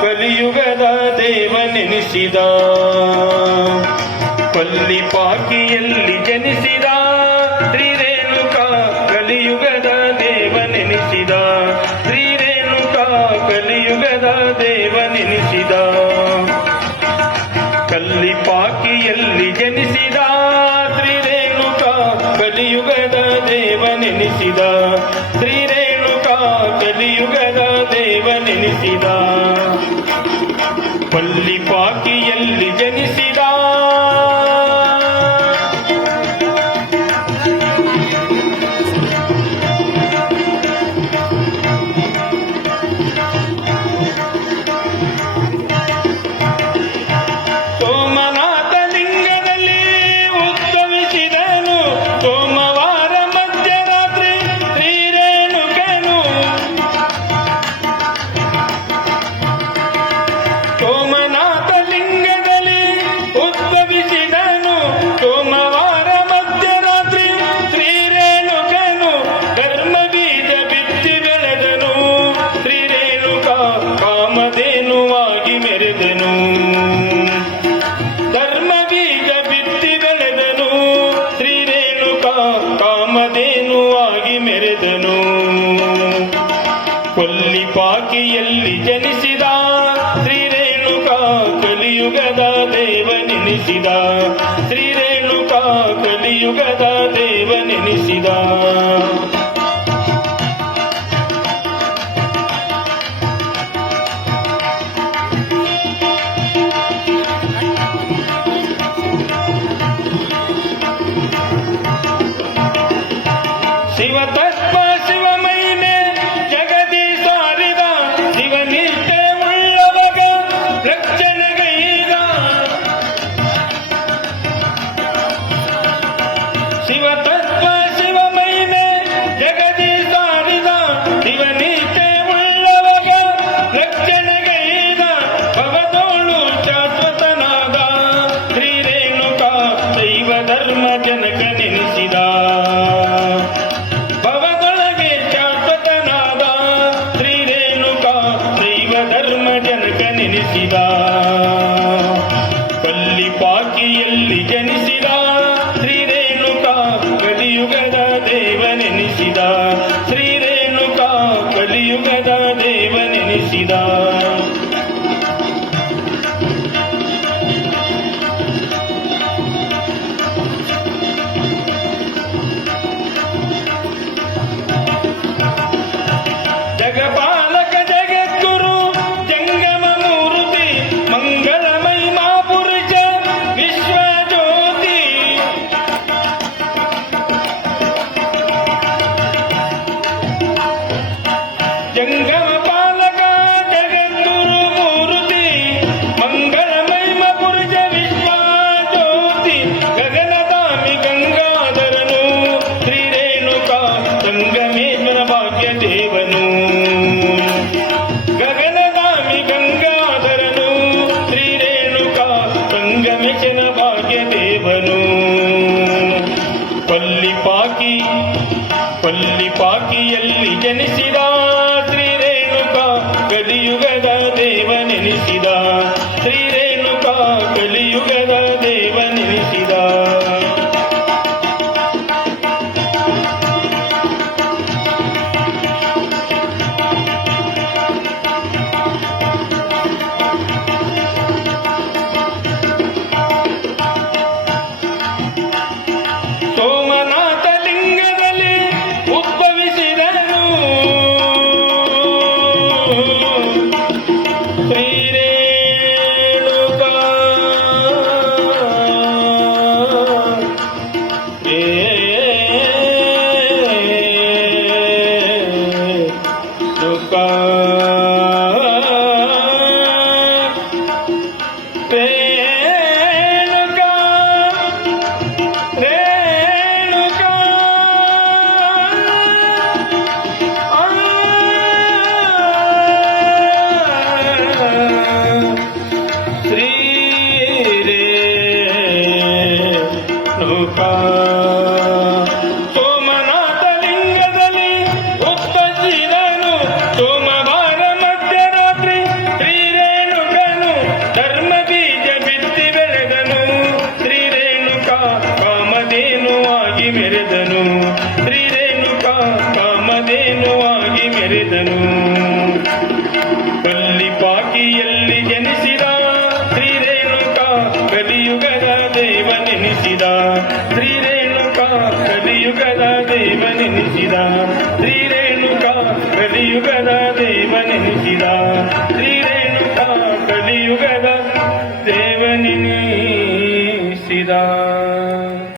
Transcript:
ಕಲಿಯುಗದ ದೇವನೆನಿಸಿದ ಪಲ್ಲಿ ಪಾಕಿಯಲ್ಲಿ ಜನಿಸಿದ பள்ளி பாக்கியல் ಮಹದೇನುವಾಗಿ ಮೆರೆದನು. ಕೊಲ್ಲಿ ಪಾಕಿಯಲ್ಲಿ ಜನಿಸಿದ ಶ್ರೀರೇಣುಕಾ ಕಲಿಯುಗದ ದೇವನೆನಿಸಿದ ಶ್ರೀರೇಣುಕಾ ಕಲಿಯುಗದ ದೇವನೆನಿಸಿದ. ಶಿವ ಭೂಮಿಯಲ್ಲಿ ಜನಿಸಿದ ಮೆರೆದನು. ಶ್ರೀರೇಣುಕ ಆಗಿ ಮೆರೆದನು. ಪಲ್ಲಿಪಾಕಿಯಲ್ಲಿ ಜನಿಸಿದ ಶ್ರೀರೇಣುಕ ಕಲಿಯುಗದ ದೇವನೆನಿಸಿದ. ಶ್ರೀರೇಣುಕ ಕಲಿಯುಗದ ದೇವನೆನಿಸಿದ. ಶ್ರೀರೇಣುಕ